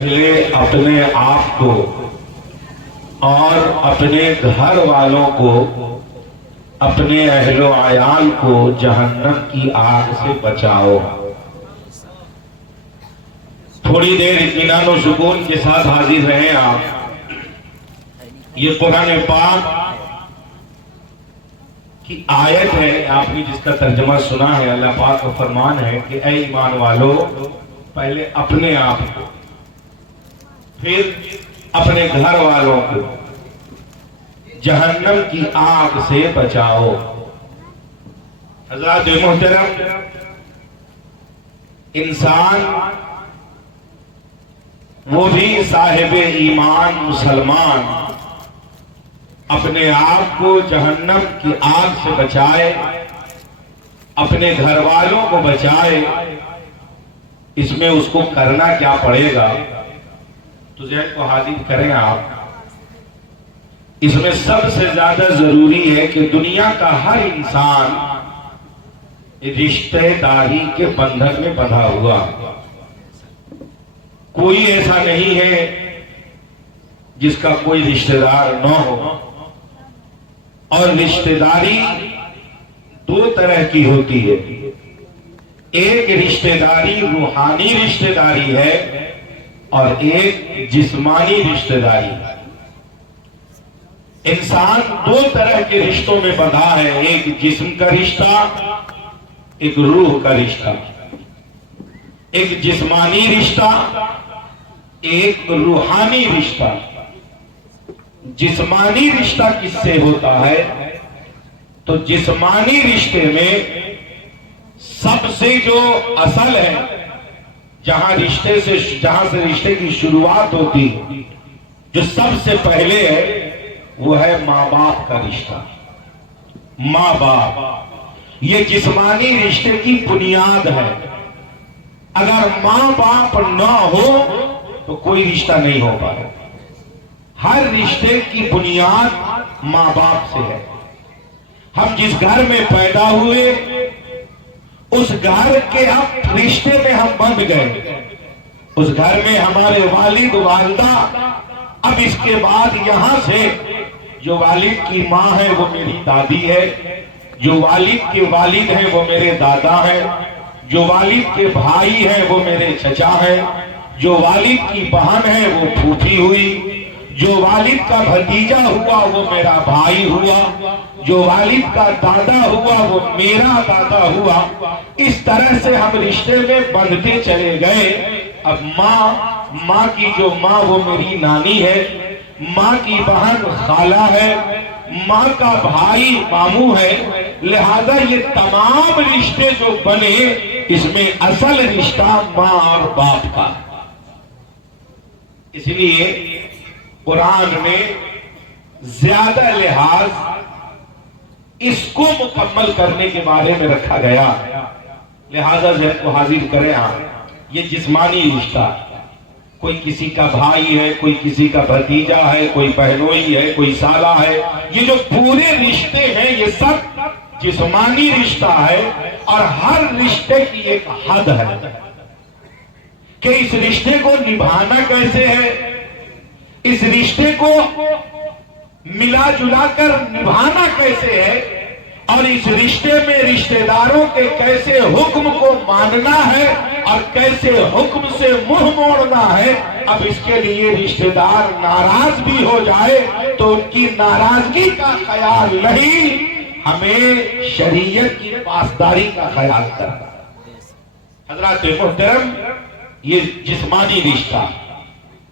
پہلے اپنے آپ کو اور اپنے گھر والوں کو، اپنے اہل و عیال کو جہنم کی آگ سے بچاؤ۔ تھوڑی دیر اطمینان و سکون کے ساتھ حاضر رہیں آپ۔ یہ قرآن پاک کی آیت ہے، آپ نے جس کا ترجمہ سنا ہے۔ اللہ پاک کا فرمان ہے کہ اے ایمان والو، پہلے اپنے آپ کو، پھر اپنے گھر والوں کو جہنم کی آگ سے بچاؤ۔ حضرات محترم، انسان وہ بھی صاحب ایمان مسلمان اپنے آپ کو جہنم کی آگ سے بچائے، اپنے گھر والوں کو بچائے، اس میں اس کو کرنا کیا پڑے گا؟ تو ذہن کو حاضر کریں آپ۔ اس میں سب سے زیادہ ضروری ہے کہ دنیا کا ہر انسان رشتہ داری کے بندھن میں بندھا ہوا۔ کوئی ایسا نہیں ہے جس کا کوئی رشتہ دار نہ ہو، اور رشتہ داری دو طرح کی ہوتی ہے۔ ایک رشتہ داری روحانی رشتہ داری ہے اور ایک جسمانی رشتہ داری ہے۔ انسان دو طرح کے رشتوں میں بندھا ہے، ایک جسم کا رشتہ، ایک روح کا رشتہ۔ ایک جسمانی رشتہ، ایک روحانی رشتہ۔ جسمانی رشتہ کس سے ہوتا ہے؟ تو جسمانی رشتے میں سب سے جو اصل ہے، جہاں سے رشتے کی شروعات ہوتی، جو سب سے پہلے ہے، وہ ہے ماں باپ کا رشتہ۔ ماں باپ یہ جسمانی رشتے کی بنیاد ہے۔ اگر ماں باپ نہ ہو تو کوئی رشتہ نہیں ہو پائے۔ ہر رشتے کی بنیاد ماں باپ سے ہے۔ ہم جس گھر میں پیدا ہوئے، اس گھر کے اب رشتے میں ہم بندھ گئے۔ اس گھر میں ہمارے والد والدہ، اب اس کے بعد یہاں سے جو والد کی ماں ہے وہ میری دادی ہے، جو والد کے والد ہیں وہ میرے دادا ہیں، جو والد کے بھائی ہیں وہ میرے چچا ہیں، جو والد کی بہن ہے وہ پھوپھی ہوئی، جو والد کا بھتیجا ہوا وہ میرا بھائی ہوا، جو والد کا دادا ہوا وہ میرا دادا ہوا۔ اس طرح سے ہم رشتے میں بندھتے چلے گئے۔ اب ماں کی جو ماں وہ میری نانی ہے، ماں کی بہن خالہ ہے، ماں کا بھائی ماموں ہے۔ لہذا یہ تمام رشتے جو بنے، اس میں اصل رشتہ ماں اور باپ کا۔ اس لیے قرآن میں زیادہ لحاظ اس کو مکمل کرنے کے بارے میں رکھا گیا۔ لہذا ذہن کو حاضر کریں آپ۔ یہ جسمانی رشتہ، کوئی کسی کا بھائی ہے، کوئی کسی کا بھتیجا ہے، کوئی بہنوئی ہے، کوئی سالہ ہے، یہ جو پورے رشتے ہیں یہ سب جسمانی رشتہ ہے۔ اور ہر رشتے کی ایک حد ہے کہ اس رشتے کو نبھانا کیسے ہے، اس رشتے کو ملا جلا کر نبھانا کیسے ہے، اور اس رشتے میں رشتہ داروں کے کیسے حکم کو ماننا ہے اور کیسے حکم سے منہ موڑنا ہے۔ اب اس کے لیے رشتہ دار ناراض بھی ہو جائے تو ان کی ناراضگی کا خیال نہیں، ہمیں شریعت کی پاسداری کا خیال کرنا۔ حضرات محترم، یہ جسمانی رشتہ۔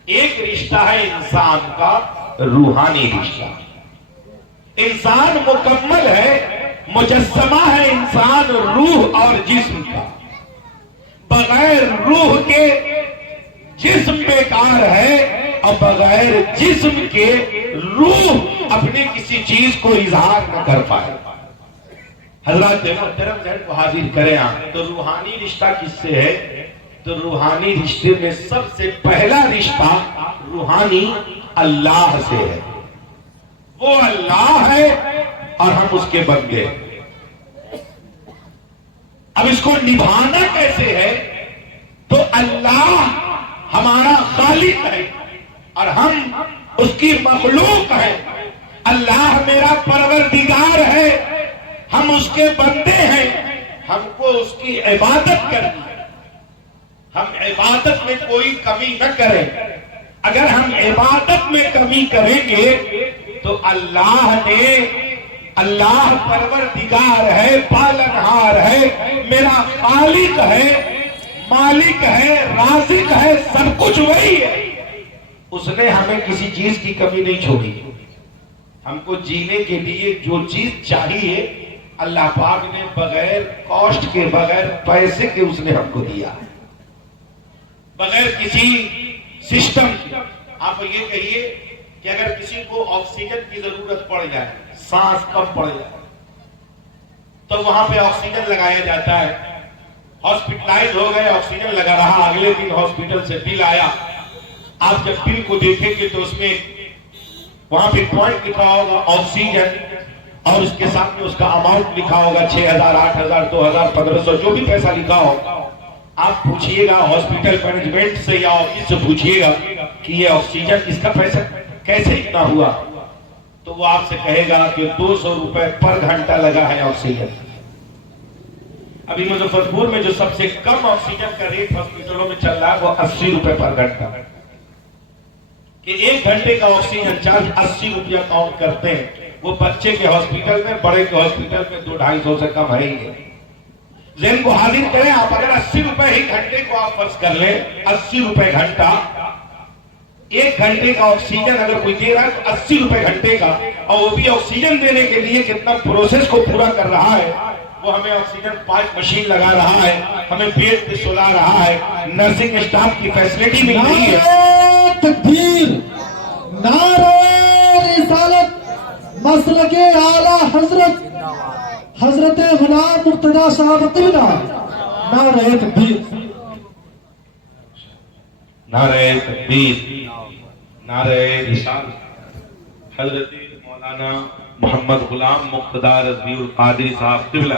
ایک رشتہ ہے انسان کا روحانی رشتہ۔ انسان مکمل ہے، مجسمہ ہے انسان روح اور جسم کا۔ بغیر روح کے جسم بیکار ہے، اور بغیر جسم کے روح اپنی کسی چیز کو اظہار نہ کر پائے۔ حضرات محترم، ذہن کو حاضر کریں آپ۔ تو روحانی رشتہ کس سے ہے؟ تو روحانی رشتے میں سب سے پہلا رشتہ روحانی اللہ سے ہے۔ وہ اللہ ہے اور ہم اس کے بندے۔ اب اس کو نبھانا کیسے ہے؟ تو اللہ ہمارا خالق ہے اور ہم اس کی مخلوق ہیں. اللہ میرا پروردگار ہے، ہم اس کے بندے ہیں. ہم کو اس کی عبادت کرنی ہے. ہم عبادت میں کوئی کمی نہ کریں. اگر ہم عبادت میں کمی کریں گے تو اللہ پروردگار ہے، پالنہار ہے، میرا خالق ہے، مالک ہے، رازق ہے، سب کچھ وہی ہے. اس نے ہمیں کسی چیز کی کمی نہیں چھوڑی. ہم کو جینے کے لیے جو چیز چاہیے اللہ پاک نے بغیر کاسٹ کے، بغیر پیسے کے اس نے ہم کو دیا، بغیر کسی سسٹم. آپ یہ کہیے کہ اگر کسی کو آکسیجن کی ضرورت پڑ جائے، سانس کم پڑ جائے، تو وہاں پہ آکسیجن لگایا جاتا ہے. ہاسپٹلائز ہو گئے، آکسیجن لگا رہا، اگلے دن ہاسپٹل سے بل آیا. آپ جب بل کو دیکھیں گے تو اس میں وہاں پہ پوائنٹ لکھا ہوگا آکسیجن، اور اس کے سامنے اس کا اماؤنٹ لکھا ہوگا 6,000 8,000 2,000 1,500 جو بھی پیسہ لکھا ہوگا. آپ پوچھئے گا ہاسپٹل مینجمنٹ سے یا آفس سے پوچھئے گا کہ یہ آکسیجن اس کا پیسہ کیسے اتنا ہوا، تو وہ آپ سے کہے گا کہ 200 روپے پر گھنٹہ لگا ہے آکسیجن. ابھی مظفر پور میں جو سب سے کم آکسیجن کا ریٹ ہاسپٹلوں میں چل رہا ہے وہ 80 روپے پر گھنٹہ، کہ 1 گھنٹے کا آکسیجن چارج 80 روپیہ کاؤنٹ کرتے ہیں. وہ بچے کے ہاسپٹل میں، بڑے کے ہاسپٹل میں 200-250 سے کم ہے ہی ہے. ذہن کو حاضر کریں، آپ اگر 80 روپے ہی گھنٹے کو آپ فرض کر لیں، 80 روپے گھنٹہ، 1 گھنٹے کا آکسیجن اگر کوئی دے رہا ہے تو 80 روپے گھنٹے کا، اور وہ بھی آکسیجن دینے کے لیے کتنا پروسیس کو پورا کر رہا ہے. وہ ہمیں آکسیجن پائپ مشین لگا رہا ہے، ہمیں بیڈ پہ سلا رہا ہے، نرسنگ اسٹاف کی فیسلٹی مل رہی ہے. نعرہ تکبیر، نعرہ رسالت، مسلک اعلی حضرت حضرت غلام مرتضی صاحب قبلہ. نعرہ تکبیر، نعرہ تکبیر، نعرہ رسالت. حضرت مولانا محمد غلام مقتدی رضوی القادری صاحب قبلہ.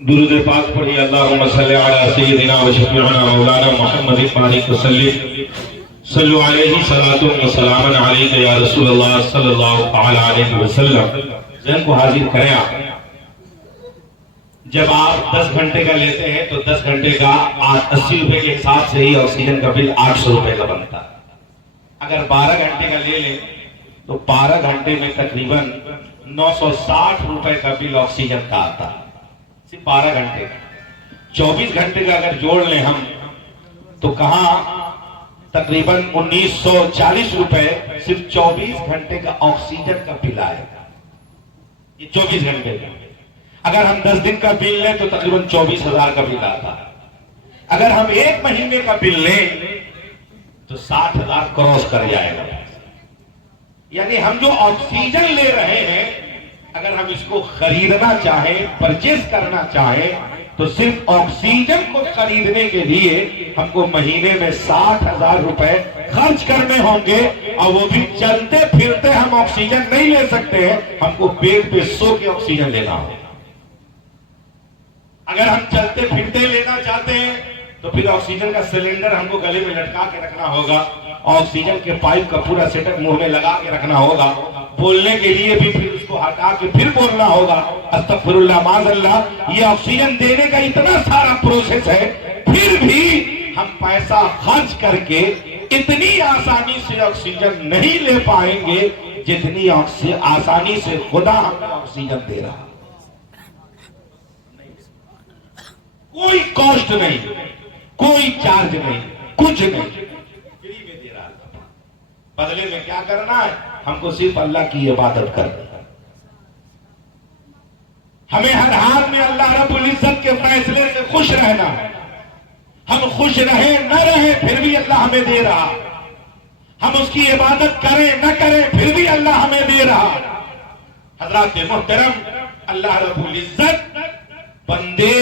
درود پاک پڑھی. اللہم صلی علی سیدنا و شفیعنا مولانا محمد بارک وسلم. صلو علیہ صلاۃ و سلام علیک یا رسول اللہ صلی اللہ تعالی علیہ وسلم. ذہن کو حاضر کریں. آپ جب آپ 10 گھنٹے کا لیتے ہیں تو 10 گھنٹے کا 80 روپے کے حساب سے ہی آکسیجن کا بل 800 روپے کا بنتا ہے. اگر 12 گھنٹے کا لے لیں تو 12 گھنٹے میں تقریباً 960 روپے کا بل آکسیجن کا آتا ہے، صرف 12 گھنٹے کا. 24 گھنٹے کا اگر جوڑ لیں ہم تو کہاں تقریباً 1940 روپے صرف 24 گھنٹے کا آکسیجن کا بل آئے گا. یہ 24 گھنٹے کا. اگر ہم 10 دن کا بل لیں تو تقریباً 24,000 کا بل آتا ہے. اگر ہم 1 مہینے کا بل لیں تو 60,000 کراس کر جائے گا. یعنی ہم جو آکسیجن لے رہے ہیں اگر ہم اس کو خریدنا چاہیں، پرچیز کرنا چاہیں تو صرف آکسیجن کو خریدنے کے لیے ہم کو مہینے میں 60,000 روپے خرچ کرنے ہوں گے. اور وہ بھی چلتے پھرتے ہم آکسیجن نہیں لے سکتے ہیں، ہم کو بیڈ پہ سو کے آکسیجن لینا ہوگا. اگر ہم چلتے پھرتے لینا چاہتے ہیں تو پھر آکسیجن کا سلنڈر ہم کو گلے میں لٹکا کے رکھنا ہوگا، آکسیجن کے پائپ کا پورا سیٹ اپ منہ میں لگا کے رکھنا ہوگا. بولنے کے لیے بھی پھر اس کو ہٹا کے پھر بولنا ہوگا استغفر اللہ معاذ اللہ. یہ آکسیجن دینے کا اتنا سارا پروسیس ہے، پھر بھی ہم پیسہ خرچ کر کے اتنی آسانی سے آکسیجن نہیں لے پائیں گے جتنی آسانی سے خدا ہمیں آکسیجن دے رہا. کوئی کاسٹ نہیں، کوئی چارج نہیں، کچھ نہیں، فری میں دے رہا. بدلے میں کیا کرنا ہے؟ ہم کو صرف اللہ کی عبادت کرنی ہے. ہمیں ہر حال میں اللہ رب العزت کے فیصلے سے خوش رہنا ہے. ہم خوش رہیں نہ رہیں پھر بھی اللہ ہمیں دے رہا. ہم اس کی عبادت کریں نہ کریں پھر بھی اللہ ہمیں دے رہا. حضرات محترم، اللہ رب العزت بندے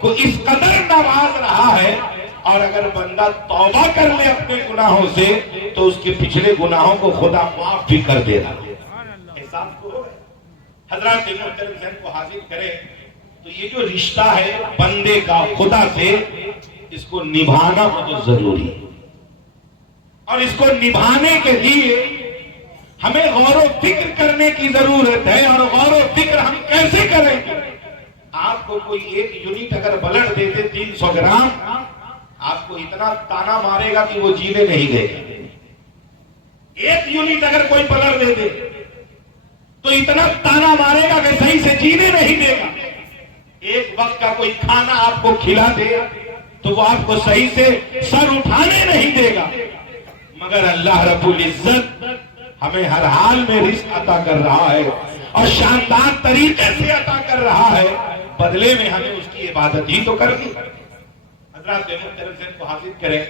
کو اس قدر نواز رہا ہے، اور اگر بندہ توبہ کر لے اپنے گناہوں سے تو اس کے پچھلے گناہوں کو خدا معاف بھی کر دے رہا ہے۔ احساس کو ہو گئے حضرات محترم ذہن کو حاضر کریں تو یہ جو رشتہ ہے بندے کا خدا سے، اس کو نبھانا بہت ضروری ہے، اور اس کو نبھانے کے لیے ہمیں غور و فکر کرنے کی ضرورت ہے۔ اور غور و فکر ہم کیسے کریں گے؟ آپ کو کوئی ایک یونٹ اگر بلڈ دیتے 300 گرام، آپ کو اتنا تانا مارے گا کہ وہ جینے نہیں دے گا۔ ایک یونٹ اگر کوئی بلڈ دے دے تو اتنا تانا مارے گا کہ صحیح سے جینے نہیں دے گا۔ ایک وقت کا کوئی کھانا آپ کو کھلا دے تو وہ آپ کو صحیح سے سر اٹھانے نہیں دے گا، مگر اللہ رب العزت ہمیں ہر حال میں رزق عطا کر رہا ہے اور شاندار طریقے سے عطا کر رہا ہے، بدلے میں ہمیں اس کی عبادت ہی تو کرنی۔ حضرات محترم سے کو حاضر کریں،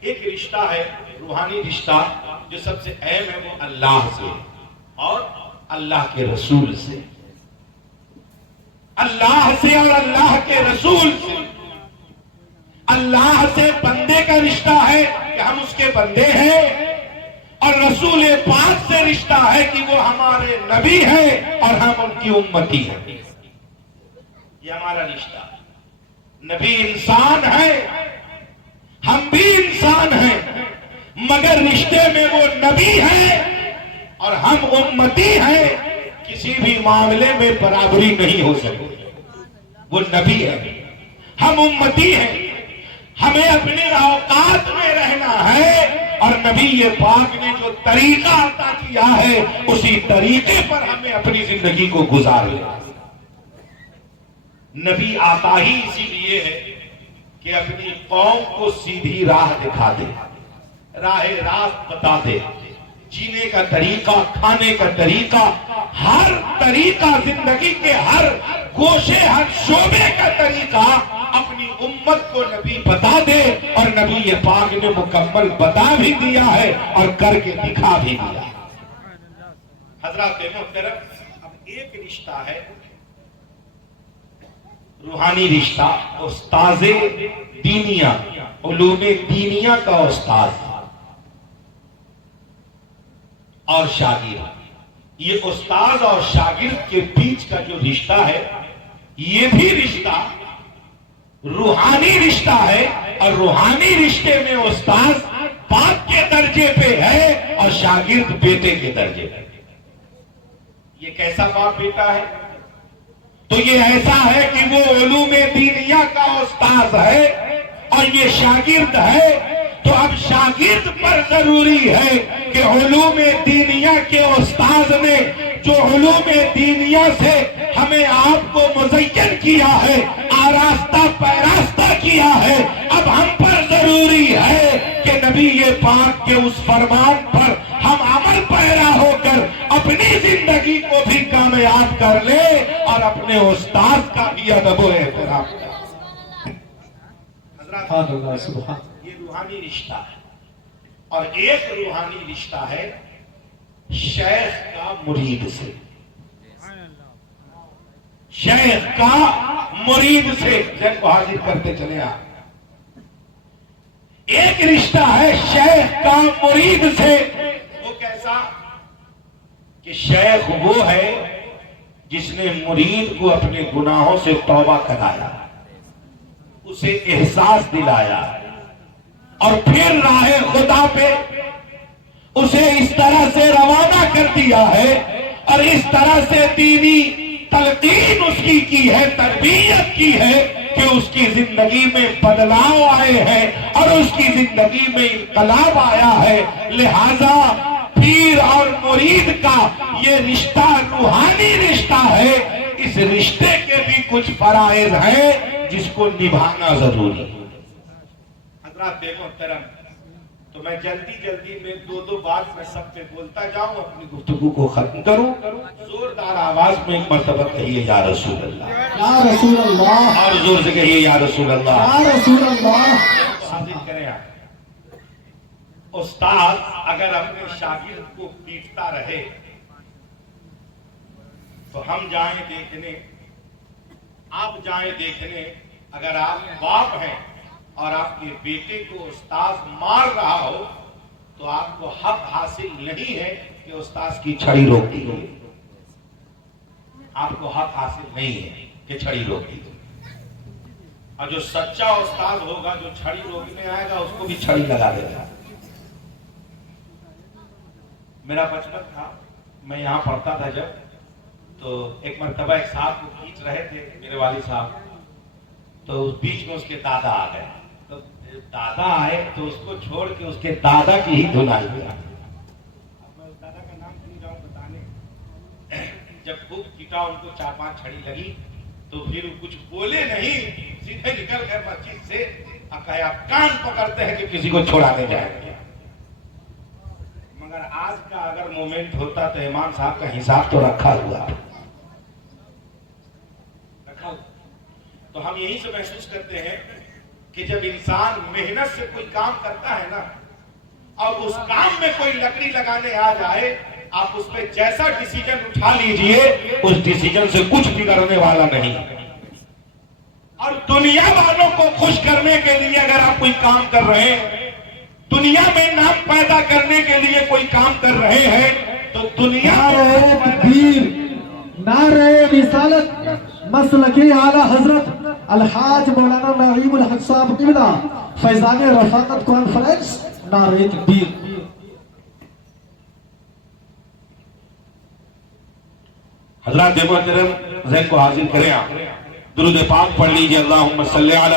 ایک رشتہ ہے روحانی رشتہ جو سب سے اہم ہے، وہ اللہ سے اور اللہ کے رسول سے۔ اللہ سے اور اللہ کے رسول سے۔ اللہ سے بندے کا رشتہ ہے کہ ہم اس کے بندے ہیں، اور رسول پاک سے رشتہ ہے کہ وہ ہمارے نبی ہیں اور ہم ان کی امتی ہیں۔ یہ ہمارا رشتہ ہے۔ نبی انسان ہے، ہم بھی انسان ہیں، مگر رشتے میں وہ نبی ہے اور ہم امتی ہیں، کسی بھی معاملے میں برابری نہیں ہو سکتی۔ وہ نبی ہے، ہم امتی ہیں، ہمیں اپنے اوقات میں رہنا ہے، اور نبی پاک نے جو طریقہ عطا کیا ہے اسی طریقے پر ہمیں اپنی زندگی کو گزارنا۔ نبی آتا ہی اسی لیے ہے کہ اپنی قوم کو سیدھی راہ دکھا دے، راہ راست بتا دے، جینے کا طریقہ، کھانے کا طریقہ، ہر طریقہ، زندگی کے ہر گوشے، ہر شعبے کا طریقہ اپنی امت کو نبی بتا دے، اور نبی پاک نے مکمل بتا بھی دیا ہے اور کر کے دکھا بھی دیا۔ حضرات محترم، اب ایک رشتہ ہے روحانی رشتہ، استاذ دینیہ، علوم دینیہ کا استاذ اور شاگرد۔ یہ استاذ اور شاگرد کے بیچ کا جو رشتہ ہے، یہ بھی رشتہ روحانی رشتہ ہے، اور روحانی رشتے میں استاذ باپ کے درجے پہ ہے اور شاگرد بیٹے کے درجے پہ۔ یہ کیسا باپ بیٹا ہے؟ تو یہ ایسا ہے کہ وہ علوم دینیہ کا استاذ ہے اور یہ شاگرد ہے، تو اب شاگرد پر ضروری ہے کہ علوم دینیہ کے استاذ نے جو علوم دینیہ سے ہمیں آپ کو مزین کیا ہے، آراستہ پیراستہ کیا ہے، اب ہم پر ضروری ہے کہ نبی پاک کے اس فرمان پر ہم عمل پیرا ہو کر اپنی زندگی کو بھی کامیاب کر لے اور اپنے استاد کا بھی ادب و احترام کریں۔ حضرات، یہ روحانی رشتہ ہے، اور ایک روحانی رشتہ ہے شیخ کا مرید سے۔ شیخ کا مرید سے، ذہن کو حاضر کرتے چلے آپ۔ ایک رشتہ ہے شیخ کا مرید سے، وہ کیسا کہ شیخ وہ ہے جس نے مرید کو اپنے گناہوں سے توبہ کرایا، اسے احساس دلایا، اور پھر راہ خدا پہ اسے اس طرح سے روانہ کر دیا ہے، اور اس طرح سے دینی تلقین اس کی ہے، تربیت کی ہے کہ اس کی زندگی میں بدلاؤ آئے ہیں اور اس کی زندگی میں انقلاب آیا ہے۔ لہذا پیر اور مرید کا یہ رشتہ روحانی رشتہ ہے، اس رشتے کے بھی کچھ فرائض ہیں جس کو نبھانا ضروری ہے۔ حضرات محترم، تو میں جلدی میں دو بات میں سب پہ بولتا جاؤں، اپنی گفتگو کو ختم کروں۔ زوردار آواز میں ایک مرتبہ کہیے یا رسول اللہ، یا رسول اللہ، اور زور سے کہیے یا رسول اللہ، یا رسول اللہ۔ حاضر کریں آپ۔ استاد اگر اپنے شاگرد کو پیٹتا رہے تو ہم جائیں دیکھنے آپ جائیں دیکھنے، اگر آپ باپ ہیں اور آپ کے بیٹے کو استاذ مار رہا ہو تو آپ کو حق حاصل نہیں ہے کہ استاذ کی چھڑی روک دی ہو. آپ کو حق حاصل نہیں ہے کہ چھڑی روک دی. اور جو سچا استاد ہوگا، جو چھڑی روکنے آئے گا، اس کو بھی چھڑی لگا دے گا. میرا بچپن تھا، میں یہاں پڑھتا تھا جب، تو ایک مرتبہ ایک صاحب کو کھینچ رہے تھے میرے والد صاحب، تو اس بیچ میں اس کے دادا آ گئے. تو دادا آئے تو اس کو چھوڑ کے اس کے دادا کی ہی دھنائی ہوا. اب میں اس دادا کا نام کیوں جاؤں بتانے. جب خوب پیٹا، ان کو 4-5 چھڑی لگی تو پھر کچھ بولے نہیں، سیدھے نکل گئے مسجد سے. کہا کان پکڑتے ہیں کہ کسی کو چھوڑانے جائیں گے. مگر آج کا اگر مومنٹ ہوتا تو امام صاحب کا حساب تو رکھا ہوا. تو ہم یہی سے محسوس کرتے ہیں کہ جب انسان محنت سے کوئی کام کرتا ہے نا، اور اس کام میں کوئی لکڑی لگانے آ جائے، آپ اس پہ جیسا ڈیسیجن اٹھا لیجئے، اس ڈیسیجن سے کچھ بگڑنے والا نہیں. اور دنیا والوں کو خوش کرنے کے لیے اگر آپ کوئی کام کر رہے ہیں، دنیا میں نام پیدا کرنے کے لیے کوئی کام کر رہے ہیں، تو دنیا نعرہ تکبیر، نعرہ رسالت، مسلکی اعلیٰ حضرت الحاج مولانا نعیم الحق صاحب قبلہ فیضان رفاقت کانفرنس، نعرہ تکبیر. حضرات محترم ذہن کو حاضر کریں، آپ درود پاک پڑھ لیجئے. اللہم صلی علی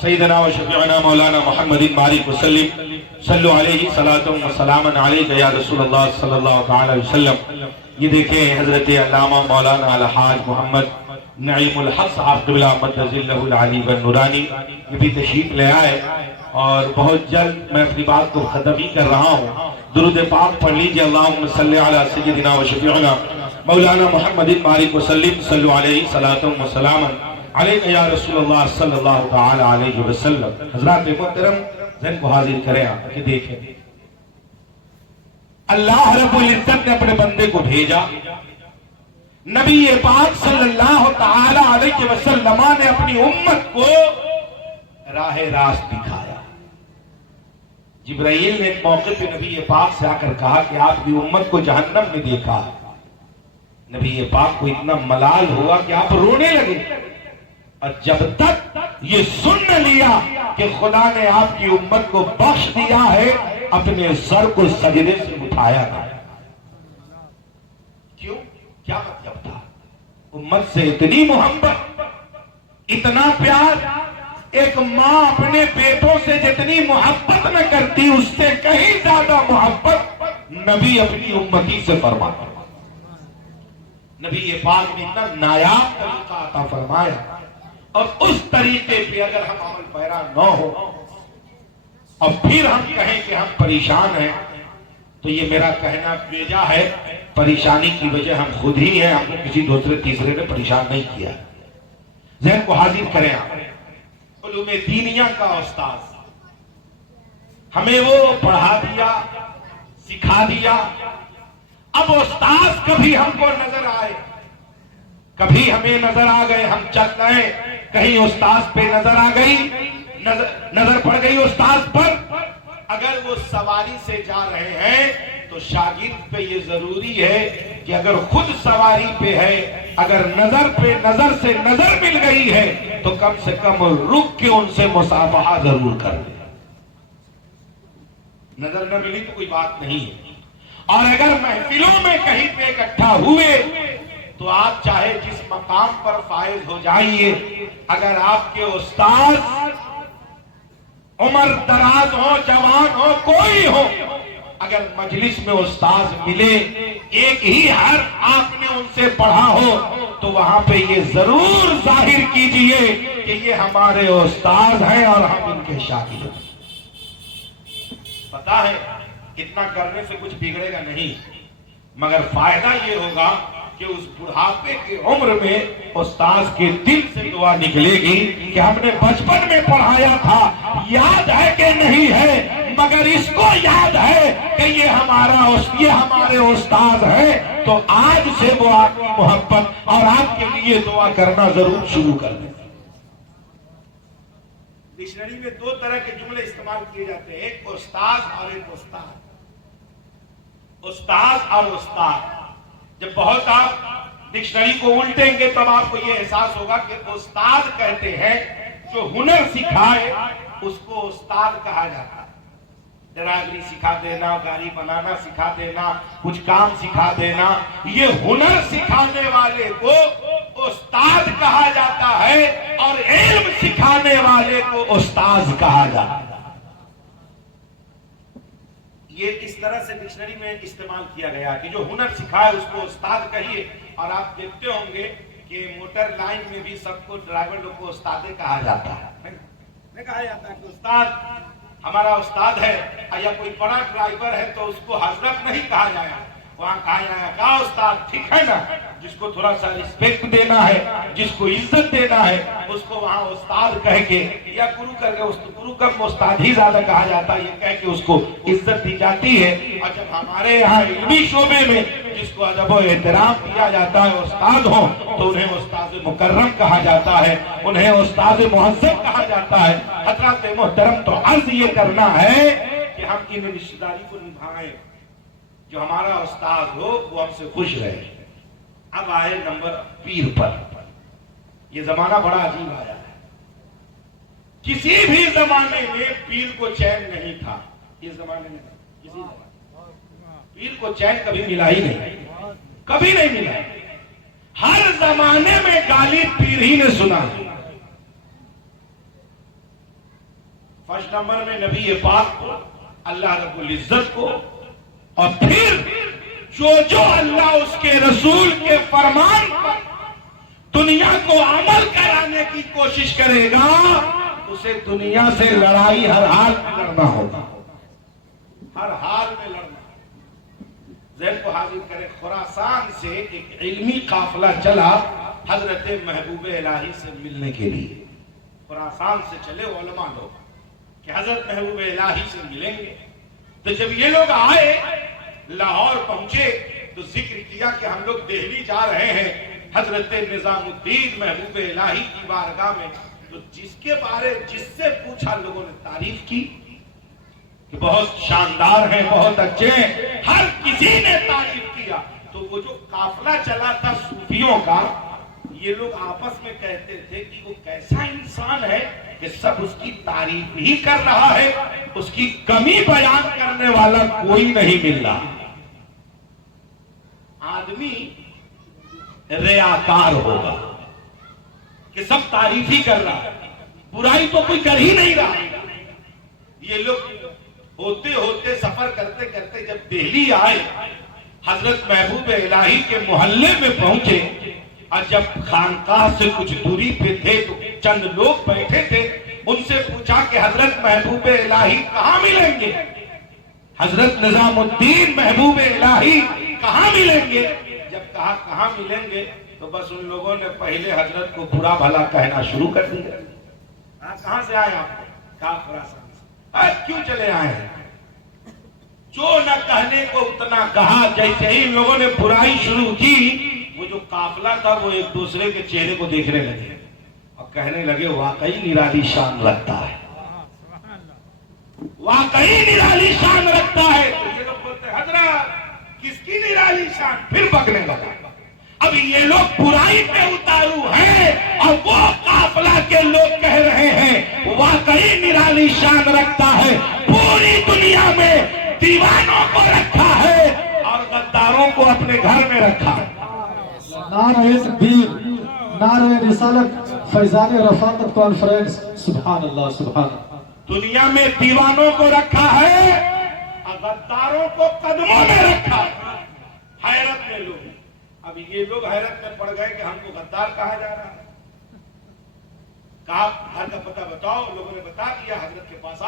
سیدنا و شفیعنا مولانا محمد بارک وسلم. صلو علیہ صلاۃ و سلام علیک یا رسول اللہ صلی اللہ تعالی علیہ وسلم. یہ دیکھیں حضرت علامہ مولانا الحاج محمد نعیم الحق صاحب قبلہ مدظ اللہ العلی والنورانی یہ بھی تشریف لے آئے، اور بہت جلد میں اپنی بات کو ختم ہی کر رہا ہوں. درود پاک پڑھ لیجئے. اللہم صلی علی سیدنا و شفیعنا مولانا محمد بارک وسلم. صلو علیہ صلاۃ و سلام علیک یا رسول اللہ صلی اللہ تعالی علیہ وسلم. حضرات محترم ذہن کو حاضر کریں، آپ کہ دیکھیں اللہ رب العزت نے اپنے بندے کو بھیجا، نبی پاک صلی اللہ تعالی علیہ وسلم نے اپنی امت کو راہ راست دکھایا. جبرائیل نے ایک موقع پہ نبی پاک سے آ کر کہا کہ آپ کی امت کو جہنم میں دیکھا. نبی پاک کو اتنا ملال ہوا کہ آپ رونے لگے، اور جب تک یہ سن لیا کہ خدا نے آپ کی امت کو بخش دیا ہے، اپنے سر کو سجدے سے اٹھایا تھا. کیوں؟ کیا مطلب تھا؟ امت سے اتنی محبت، اتنا پیار. ایک ماں اپنے بیٹوں سے جتنی محبت نہ کرتی، اس سے کہیں زیادہ محبت نبی اپنی امتی سے فرماتا. نبی پاک نے اتنا نایاب طریقہ عطا فرمایا، اور اس طریقے پہ اگر ہم عمل پیرا نہ ہو اور پھر ہم کہیں کہ ہم پریشان ہیں، تو یہ میرا کہنا بیجا ہے. پریشانی کی وجہ ہم خود ہی ہیں، ہم کو کسی دوسرے تیسرے نے پریشان نہیں کیا. ذہن کو حاضر کریں. آپ علوم دینیہ کا استاذ ہمیں وہ پڑھا دیا، سکھا دیا. اب استاذ کبھی ہم کو نظر آئے، کبھی ہمیں نظر آ گئے، ہم چل رہے، کہیں استاذ پہ نظر آ گئی، نظر پڑ گئی استاذ پر، اگر وہ سواری سے جا رہے ہیں تو شاگرد پہ یہ ضروری ہے کہ اگر خود سواری پہ ہے، اگر نظر پہ نظر سے نظر مل گئی ہے تو کم سے کم رک کے ان سے مصافحہ ضرور کر لیں. نظر نہ ملی تو کوئی بات نہیں ہے. اور اگر محفلوں میں کہیں پہ اکٹھا ہوئے تو آپ چاہے جس مقام پر فائز ہو جائیے، اگر آپ کے استاد عمر دراز ہو، جوان ہو، کوئی ہو، اگر مجلس میں استاد ملے، ایک ہی حرف آپ نے ان سے پڑھا ہو، تو وہاں پہ یہ ضرور ظاہر کیجئے کہ یہ ہمارے استاد ہیں اور ہم ان کے شاگرد ہیں. پتا ہے اتنا کرنے سے کچھ بگڑے گا نہیں، مگر فائدہ یہ ہوگا کہ اس بڑھاپے کی عمر میں استاذ کے دل سے دعا نکلے گی کہ ہم نے بچپن میں پڑھایا تھا، یاد ہے کہ نہیں ہے، مگر اس کو یاد ہے کہ یہ ہمارے استاد ہے، تو آج سے وہ آپ کی محبت اور آپ کے لیے دعا کرنا ضرور شروع کر دیں۔ ڈکشنری میں دو طرح کے جملے استعمال کیے جاتے ہیں، ایک استاد اور ایک استاد۔ استاد اور استاد، جب بہت آپ ڈکشنری کو الٹیں گے تب آپ کو یہ احساس ہوگا کہ استاد کہتے ہیں جو ہنر سکھائے اس کو استاد کہا جاتا ہے۔ ڈرائیوری سکھا دینا، گاڑی بنانا سکھا دینا، کچھ کام سکھا دینا، یہ ہنر سکھانے والے کو استاد کہا جاتا ہے، اور علم سکھانے والے کو استاذ کہا جاتا ہے۔ یہ اس طرح سے ڈکشنری میں استعمال کیا گیا کہ جو ہنر سکھائے اس کو استاد کہیے، اور آپ دیکھتے ہوں گے کہ موٹر لائن میں بھی سب کو ڈرائیور لوگ کو استاد کہا جاتا ہے۔ نہیں کہا جاتا ہے کہ استاد ہمارا استاد ہے، یا کوئی بڑا ڈرائیور ہے تو اس کو حضرت نہیں کہا جائے، وہاں کہا جائے کہا استاد، ٹھیک ہے نا؟ جس کو تھوڑا سا رسپیکٹ دینا ہے، جس کو عزت دینا ہے، اس کو وہاں استاد کہہ کے، یا گرو کر کے، گرو کم استاد ہی زیادہ کہا جاتا ہے، یہ کہہ کے اس کو عزت دی جاتی ہے۔ اور جب ہمارے یہاں علمی شعبے میں جس کو ادب و احترام دیا جاتا ہے استاد ہو، تو انہیں استاد مکرم کہا جاتا ہے، انہیں استاد مہذب کہا جاتا ہے۔ حضرات محترم، تو عرض یہ کرنا ہے کہ ہم ان رشتہ داری کو نبھائیں، جو ہمارا استاد ہو وہ ہم سے خوش رہے۔ اب آئے نمبر پیر پر۔ یہ زمانہ بڑا عجیب آیا ہے، کسی بھی زمانے میں پیر کو چین نہیں تھا، اس زمانے میں کسی زمانے پیر کو چین کبھی ملا ہی نہیں، کبھی نہیں ملا۔ ہر زمانے میں گالی پیر ہی نے سنا۔ فرسٹ نمبر میں نبی پاک کو، اللہ رب العزت کو، اور پھر جو اللہ اس کے رسول کے فرمان پر دنیا کو عمل کرانے کی کوشش کرے گا، اسے دنیا سے لڑائی ہر حال میں لڑنا ہوگا، ہر حال میں لڑنا۔ ذہن کو حاضر کرے، خراسان سے ایک علمی قافلہ چلا حضرت محبوب الہی سے ملنے کے لیے۔ خراسان سے چلے علماء لوگ کہ حضرت محبوب الہی سے ملیں گے۔ تو جب یہ لوگ آئے، لاہور پہنچے، تو ذکر کیا کہ ہم لوگ دہلی جا رہے ہیں حضرت نظام الدین محبوب الہی کی بارگاہ میں۔ تو جس سے پوچھا لوگوں نے تعریف کی کہ بہت شاندار ہیں، بہت اچھے ہیں، ہر کسی نے تعریف کیا۔ تو وہ جو قافلہ چلا تھا صوفیوں کا، یہ لوگ آپس میں کہتے تھے کہ وہ کیسا انسان ہے کہ سب اس کی تعریف ہی کر رہا ہے، اس کی کمی بیان کرنے والا کوئی نہیں مل رہا۔ آدمی ریاکار ہوگا کہ سب تعریف ہی کر رہا ہے، برائی تو کوئی کر ہی نہیں رہا۔ یہ لوگ ہوتے ہوتے سفر کرتے کرتے جب دہلی آئے، حضرت محبوب الہی کے محلے میں پہنچے، اور جب خانقاہ سے کچھ دوری پہ تھے تو چند لوگ بیٹھے تھے، ان سے پوچھا کہ حضرت محبوب الہی کہاں ملیں گے؟ حضرت نظام الدین محبوب الہی کہاں ملیں گے؟ جب کہا کہاں ملیں گے تو بس ان لوگوں نے پہلے حضرت کو برا بھلا کہنا شروع کر دیا۔ کہاں سے آئے آپ؟ کہا خراسان سے۔ کیوں چلے آئے ہیں؟ جو نہ کہنے کو اتنا کہا، جیسے ہی ان لوگوں نے برائی شروع کی، وہ جو قافلہ تھا وہ ایک دوسرے کے چہرے کو دیکھنے لگے اور کہنے لگے واقعی نرالی شان لگتا ہے، واقعی نرالی شان رکھتا ہے۔ تو یہ لوگ بولتے ہیں حضرت کس کی نرالی شان؟ پھر بکنے لگا۔ اب یہ لوگ برائی پہ اتارو ہیں اور وہ قافلہ کے لوگ کہہ رہے ہیں واقعی نرالی شان رکھتا ہے، پوری دنیا میں دیوانوں کو رکھا ہے اور غداروں کو اپنے گھر میں رکھا ہے۔ نعرہ تکبیر، نعرہ رسالت، فیضان رفاقت کانفرنس۔ سبحان اللہ، سبحان اللہ۔ دنیا میں دیوانوں کو رکھا ہے اور غداروں کو قدموں میں رکھا ہے۔ حیرت میں لوگ، اب یہ لوگ حیرت میں پڑ گئے کہ ہم کو غدار کہا جا رہا ہے۔ کہا گھر کا پتہ بتاؤ، لوگوں نے بتا دیا، حضرت کے پاس